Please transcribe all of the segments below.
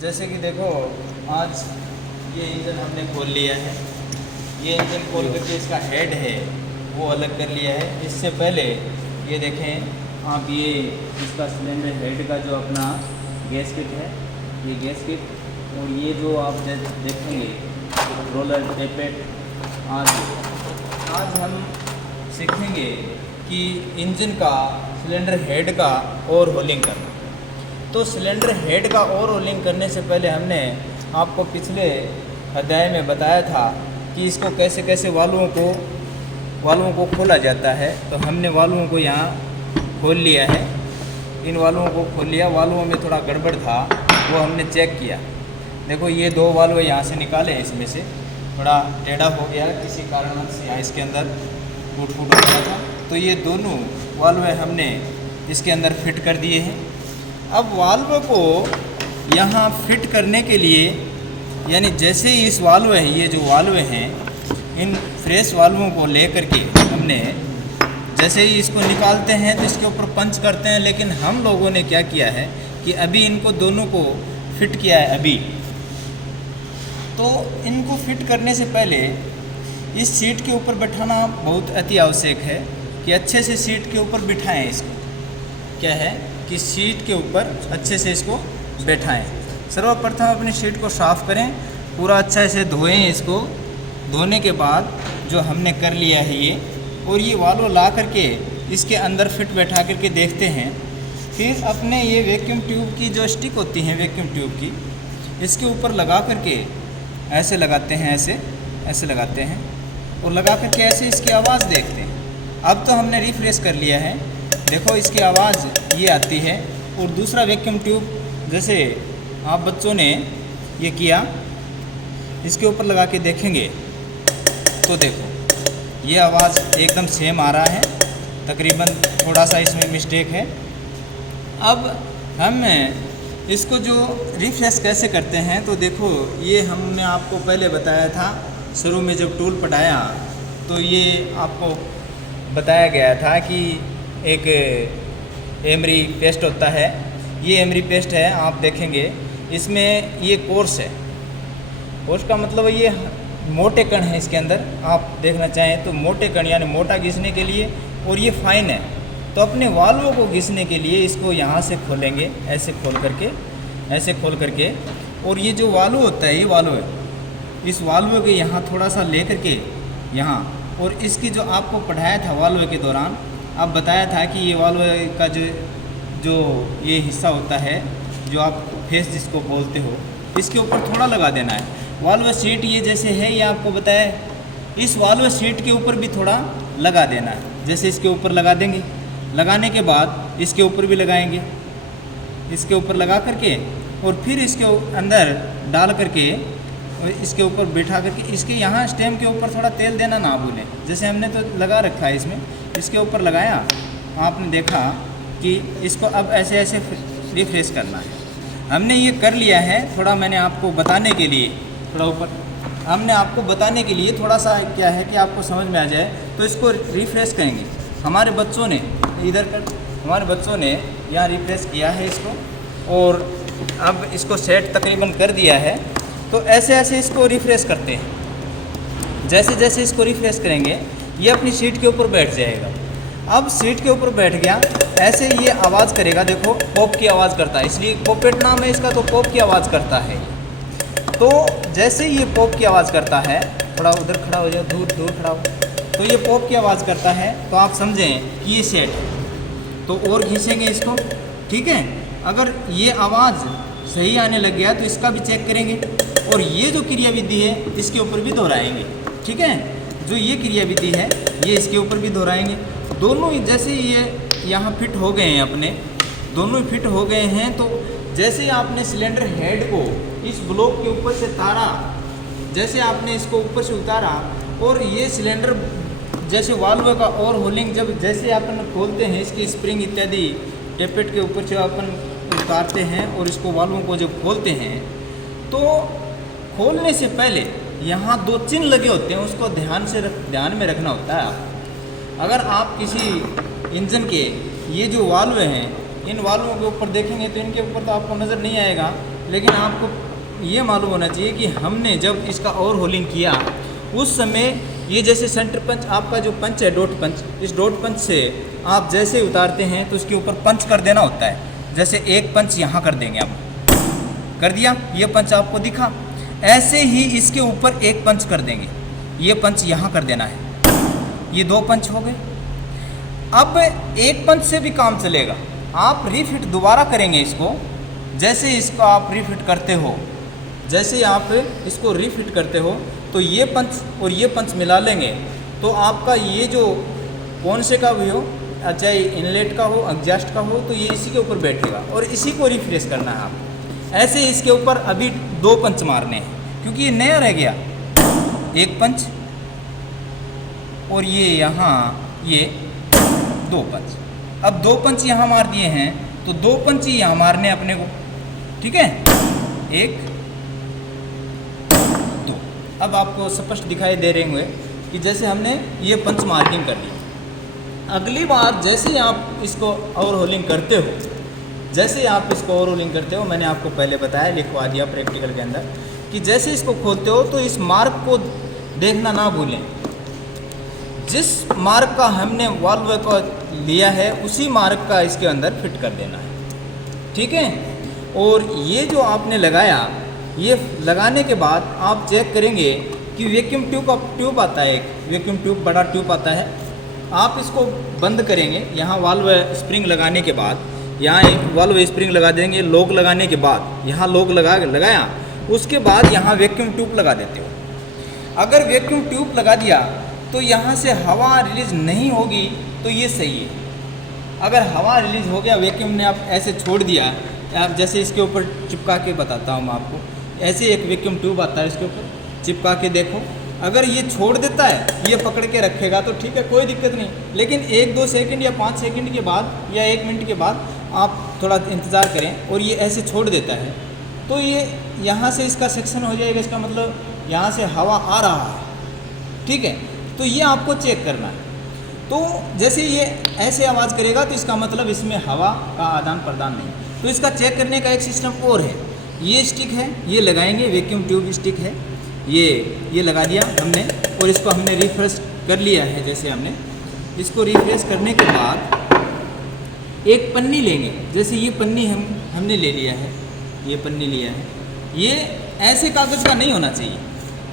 जैसे कि देखो, आज ये इंजन हमने खोल लिया है। ये इंजन खोल करके इसका हेड है वो अलग कर लिया है। इससे पहले ये देखें आप, ये इसका सिलेंडर हेड का जो अपना गैस किट है, ये गैस किट, और ये जो आप देखेंगे रोलर टेपेट। आज हम सीखेंगे कि इंजन का सिलेंडर हेड का ओवर होलिंग करना। तो सिलेंडर हेड का ओवर होलिंग करने से पहले हमने आपको पिछले अध्याय में बताया था कि इसको कैसे कैसे वाल्वों को खोला जाता है। तो हमने वाल्वों को यहाँ खोल लिया है, इन वाल्वों को खोल लिया। वाल्वों में थोड़ा गड़बड़ था, वो हमने चेक किया। देखो, ये दो वाल्व यहाँ से निकाले, इसमें से थोड़ा टेढ़ा हो गया किसी कारणवश, यहाँ इसके अंदर टूट हो गया था। तो ये दोनों वाल्व हमने इसके अंदर फिट कर दिए हैं। अब वाल्व को यहाँ फिट करने के लिए, यानी जैसे ही इस वाल्व है, ये जो वाल्व हैं, इन फ्रेश वाल्वों को ले करके हमने जैसे ही इसको निकालते हैं तो इसके ऊपर पंच करते हैं। लेकिन हम लोगों ने क्या किया है कि अभी इनको दोनों को फिट किया है। अभी तो इनको फिट करने से पहले इस सीट के ऊपर बैठाना बहुत अति आवश्यक है कि अच्छे से सीट के ऊपर बिठाएं। इसको क्या है कि सीट के ऊपर अच्छे से इसको बैठाएं। सर्वप्रथम अपनी सीट को साफ़ करें, पूरा अच्छा से धोएं। इसको धोने के बाद जो हमने कर लिया है ये, और ये वाल्व ला करके इसके अंदर फिट बैठा करके देखते हैं। फिर अपने ये वैक्यूम ट्यूब की जो स्टिक होती है वैक्यूम ट्यूब की, इसके ऊपर लगा करके ऐसे लगाते हैं, ऐसे लगाते हैं, और लगा करके ऐसे इसकी आवाज़ देखते हैं। अब तो हमने रिफ्रेश कर लिया है, देखो इसकी आवाज़ ये आती है। और दूसरा वैक्यूम ट्यूब जैसे आप बच्चों ने ये किया, इसके ऊपर लगा के देखेंगे तो देखो ये आवाज़ एकदम सेम आ रहा है, तकरीबन थोड़ा सा इसमें मिस्टेक है। अब हम इसको जो रिफ्रेश कैसे करते हैं, तो देखो ये हमने आपको पहले बताया था, शुरू में जब टूल पढ़ाया तो ये आपको बताया गया था कि एक एमरी पेस्ट होता है। ये एमरी पेस्ट है, आप देखेंगे इसमें ये कोर्स है। कोर्स का मतलब ये मोटे कण है इसके अंदर, आप देखना चाहें तो मोटे कण यानी मोटा घिसने के लिए, और ये फाइन है। तो अपने वाल्वों को घिसने के लिए इसको यहाँ से खोलेंगे, ऐसे खोल करके, और ये जो वाल्व होता है, ये वाल्व है, इस वाल्व के यहाँ थोड़ा सा ले करके यहाँ, और इसकी जो आपको पढ़ाया था वाल्व के दौरान, आप बताया था कि ये वाल्व का जो ये हिस्सा होता है, जो आप फेस जिसको बोलते हो, इसके ऊपर थोड़ा लगा देना है। वाल्व सीट ये जैसे है, ये आपको बताया, इस वाल्व सीट के ऊपर भी थोड़ा लगा देना है। जैसे इसके ऊपर लगा देंगे, लगाने के बाद इसके ऊपर भी लगाएंगे, इसके ऊपर लगा करके, और फिर इसके अंदर डाल करके, और इसके ऊपर बिठा करके, इसके यहाँ स्टेम के ऊपर थोड़ा तेल देना ना भूलें। जैसे हमने तो लगा रखा है इसमें, इसके ऊपर लगाया, आपने देखा कि इसको अब ऐसे ऐसे रिफ्रेश करना है। हमने ये कर लिया है, थोड़ा मैंने आपको बताने के लिए, थोड़ा ऊपर हमने आपको बताने के लिए थोड़ा सा क्या है कि आपको समझ में आ जाए, तो इसको रिफ्रेश करेंगे। हमारे बच्चों ने हमारे बच्चों ने यहाँ रिफ्रेश किया है इसको, और अब इसको सेट तकरीबन कर दिया है। तो ऐसे ऐसे इसको रिफ्रेश करते हैं। जैसे जैसे इसको रिफ्रेश करेंगे, ये अपनी सीट के ऊपर बैठ जाएगा। अब सीट के ऊपर बैठ गया, ऐसे ये आवाज़ करेगा। देखो पॉप की आवाज़ करता है, इसलिए पॉपेट नाम है इसका, तो पॉप की आवाज़ करता है। तो जैसे ये पॉप की आवाज़ करता है, थोड़ा उधर खड़ा हो जाओ, दूर खड़ा हो, तो ये पॉप की आवाज़ करता है, तो आप समझें कि ये सेट है। तो और घिसेंगे इसको, ठीक है। अगर ये आवाज़ सही आने लग गया तो इसका भी चेक करेंगे, और ये जो क्रियाविधि है इसके ऊपर भी दोहराएंगे, ठीक है। जो ये क्रियाविधि है ये इसके ऊपर भी दोहराएंगे। दोनों ही जैसे ये यहाँ फिट हो गए हैं, अपने दोनों ही फिट हो गए हैं। तो जैसे ही आपने सिलेंडर हेड को इस ब्लॉक के ऊपर से तारा, जैसे आपने इसको ऊपर से उतारा, और ये सिलेंडर जैसे वाल्व का ओवर होलिंग जब जैसे अपन खोलते हैं, इसकी स्प्रिंग इत्यादि टेपेट के ऊपर से अपन उतारते हैं, और इसको वाल्वों को जब खोलते हैं, तो खोलने से पहले यहाँ दो चिन्ह लगे होते हैं, उसको ध्यान में रखना होता है। अगर आप किसी इंजन के ये जो वाल्व हैं, इन वाल्वों के ऊपर देखेंगे तो इनके ऊपर तो आपको नज़र नहीं आएगा, लेकिन आपको ये मालूम होना चाहिए कि हमने जब इसका ओवर होलिंग किया उस समय ये जैसे सेंटर पंच आपका जो पंच है डॉट पंच, इस डॉट पंच से आप जैसे उतारते हैं तो इसके ऊपर पंच कर देना होता है। जैसे एक पंच यहाँ कर देंगे आप, कर दिया, ये पंच आपको दिखा। ऐसे ही इसके ऊपर एक पंच कर देंगे, ये पंच यहाँ कर देना है, ये 2 पंच हो गए। अब एक पंच से भी काम चलेगा, आप रीफिट दोबारा करेंगे इसको। जैसे इसको आप रीफिट करते हो, जैसे आप इसको रीफिट करते हो तो ये पंच और ये पंच मिला लेंगे तो आपका ये जो कौन से का भी हो, चाहे इनलेट का हो एग्जॉस्ट का हो, तो ये इसी के ऊपर बैठेगा और इसी को रिफ्रेश करना है आप। ऐसे इसके ऊपर अभी 2 पंच मारने हैं क्योंकि ये नया रह गया, एक पंच और ये यहाँ ये 2 पंच। अब 2 पंच यहाँ मार दिए हैं तो 2 पंच ही यहाँ मारने अपने को, ठीक है, 1 2। अब आपको स्पष्ट दिखाई दे रहे होंगे कि जैसे हमने ये पंच मार्किंग कर ली। अगली बार जैसे आप इसको ओवर होलिंग करते हो, जैसे आप इसको ओवर होलिंग करते हो, मैंने आपको पहले बताया, लिखवा दिया प्रैक्टिकल के अंदर, कि जैसे इसको खोलते हो तो इस मार्क को देखना ना भूलें। जिस मार्क का हमने वाल्व को लिया है उसी मार्क का इसके अंदर फिट कर देना है, ठीक है। और ये जो आपने लगाया, ये लगाने के बाद आप चेक करेंगे कि वैक्यूम ट्यूब आता है, एक वैक्यूम ट्यूब बड़ा ट्यूब आता है, आप इसको बंद करेंगे। यहाँ वाल्व स्प्रिंग लगाने के बाद यहाँ एक वाल्व स्प्रिंग लगा देंगे, लॉक लगाने के बाद यहाँ लॉक लगाया, उसके बाद यहाँ वैक्यूम ट्यूब लगा देते हो। अगर वैक्यूम ट्यूब लगा दिया तो यहाँ से हवा रिलीज नहीं होगी तो ये सही है। अगर हवा रिलीज हो गया, वैक्यूम ने आप ऐसे छोड़ दिया, आप जैसे इसके ऊपर चिपका के बताता हूँ मैं आपको, ऐसे एक वैक्यूम ट्यूब आता है, इसके ऊपर चिपका के देखो, अगर ये छोड़ देता है, ये पकड़ के रखेगा तो ठीक है, कोई दिक्कत नहीं। लेकिन 1-2 सेकंड या 5 सेकंड के बाद या 1 मिनट के बाद आप थोड़ा इंतज़ार करें और ये ऐसे छोड़ देता है तो ये यहाँ से इसका सेक्शन हो जाएगा, इसका मतलब यहाँ से हवा आ रहा है, ठीक है। तो ये आपको चेक करना है। तो जैसे ये ऐसे आवाज़ करेगा तो इसका मतलब इसमें हवा का आदान प्रदान नहीं। तो इसका चेक करने का एक सिस्टम और है, ये स्टिक है, ये लगाएंगे, वैक्यूम ट्यूब स्टिक है, ये लगा दिया हमने और इसको हमने रिफ्रेश कर लिया है। जैसे हमने इसको रिफ्रेश करने के बाद एक पन्नी लेंगे, जैसे ये पन्नी हमने ले लिया है, ये पन्नी लिया है, ये ऐसे कागज़ का नहीं होना चाहिए,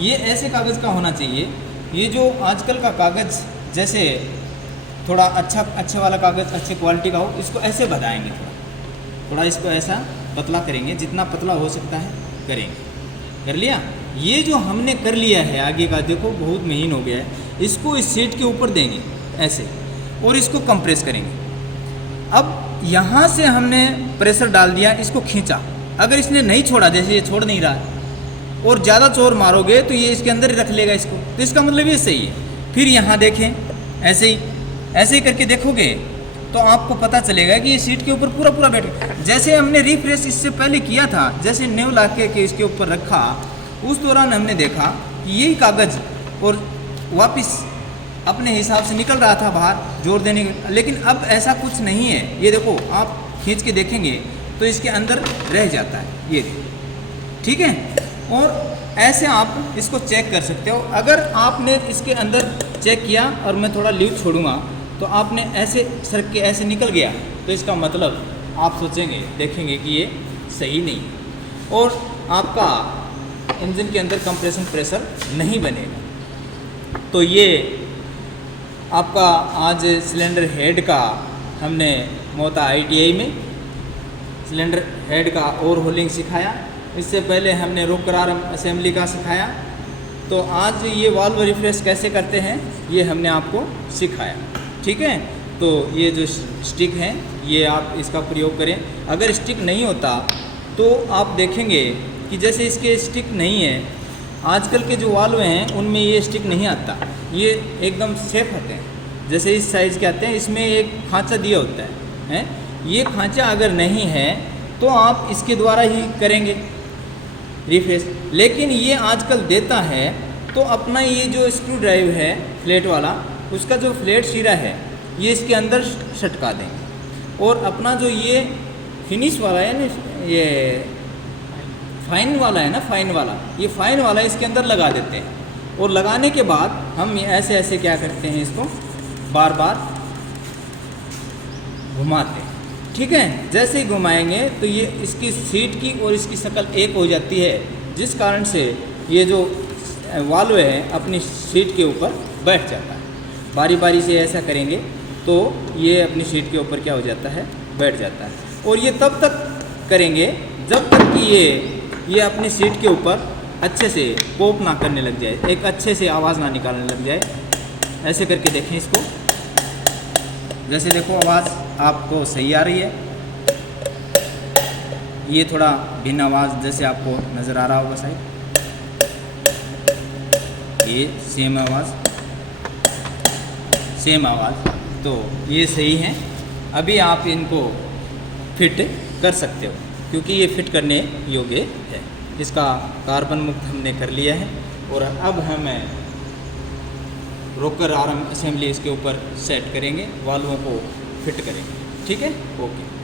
ये ऐसे कागज़ का होना चाहिए। ये जो आजकल का कागज़ जैसे थोड़ा अच्छा वाला कागज़ अच्छे क्वालिटी का हो, इसको ऐसे बताएंगे, थोड़ा इसको ऐसा पतला करेंगे, जितना पतला हो सकता है करेंगे। कर लिया, ये जो हमने कर लिया है आगे का, देखो बहुत महीन हो गया है, इसको इस सीट के ऊपर देंगे ऐसे और इसको कंप्रेस करेंगे। अब यहाँ से हमने प्रेशर डाल दिया, इसको खींचा, अगर इसने नहीं छोड़ा, जैसे ये छोड़ नहीं रहा है और ज़्यादा जोर मारोगे तो ये इसके अंदर ही रख लेगा इसको, तो इसका मतलब ये सही है। फिर यहाँ देखें, ऐसे ही करके देखोगे तो आपको पता चलेगा कि ये सीट के ऊपर पूरा बैठ गया। जैसे हमने रिफ्रेश इससे पहले किया था, जैसे न्यू ला के इसके ऊपर रखा, उस दौरान हमने देखा कि यही कागज़ और वापस अपने हिसाब से निकल रहा था बाहर जोर देने के, लेकिन अब ऐसा कुछ नहीं है। ये देखो, आप खींच के देखेंगे तो इसके अंदर रह जाता है, ये ठीक है। और ऐसे आप इसको चेक कर सकते हो। अगर आपने इसके अंदर चेक किया और मैं थोड़ा लीव छोड़ूंगा तो आपने ऐसे सरक के ऐसे निकल गया, तो इसका मतलब आप सोचेंगे, देखेंगे कि ये सही नहीं है और आपका इंजन के अंदर कंप्रेशन प्रेशर नहीं बनेगा। तो ये आपका आज सिलेंडर हेड का हमने मोता ITI में सिलेंडर हेड का ओवर होलिंग सिखाया। इससे पहले हमने रोक करार असेंबली का सिखाया। तो आज ये वाल्व रिफ्रेश कैसे करते हैं ये हमने आपको सिखाया, ठीक है। तो ये जो स्टिक है ये आप इसका प्रयोग करें। अगर स्टिक नहीं होता तो आप देखेंगे कि जैसे इसके स्टिक नहीं है, आजकल के जो वाल्व हैं उनमें ये स्टिक नहीं आता, ये एकदम सेफ होते हैं, जैसे इस साइज़ के आते हैं, इसमें एक खांचा दिया होता है। ये खांचा अगर नहीं है तो आप इसके द्वारा ही करेंगे रिफ्रेश। लेकिन ये आजकल देता है तो अपना ये जो स्क्रू ड्राइव है फ्लैट वाला, उसका जो फ्लैट सिरा है ये इसके अंदर सटका देंगे और अपना जो ये फिनिश वाला है ना, ये फाइन वाला है ना, फाइन वाला, ये फाइन वाला इसके अंदर लगा देते हैं। और लगाने के बाद हम ये ऐसे ऐसे क्या करते हैं, इसको बार बार घुमाते हैं। ठीक है, जैसे ही घुमाएंगे तो ये इसकी सीट की और इसकी शक्ल एक हो जाती है, जिस कारण से ये जो वाल्व है अपनी सीट के ऊपर बैठ जाता है। बारी बारी से ऐसा करेंगे तो ये अपनी सीट के ऊपर क्या हो जाता है, बैठ जाता है। और ये तब तक करेंगे जब तक कि ये अपनी सीट के ऊपर अच्छे से पॉप ना करने लग जाए, एक अच्छे से आवाज़ ना निकालने लग जाए। ऐसे करके देखें इसको, जैसे देखो आवाज़ आपको सही आ रही है, ये थोड़ा भिन्न आवाज़ जैसे आपको नज़र आ रहा होगा शायद, ये सेम आवाज़, तो ये सही है। अभी आप इनको फिट कर सकते हो क्योंकि ये फिट करने योग्य है। इसका कार्बन मुक्त हमने कर लिया है और अब हमें रोकर आर्म असेंबली इसके ऊपर सेट करेंगे, वाल्वों को फिट करेंगे। ठीक है, ओके।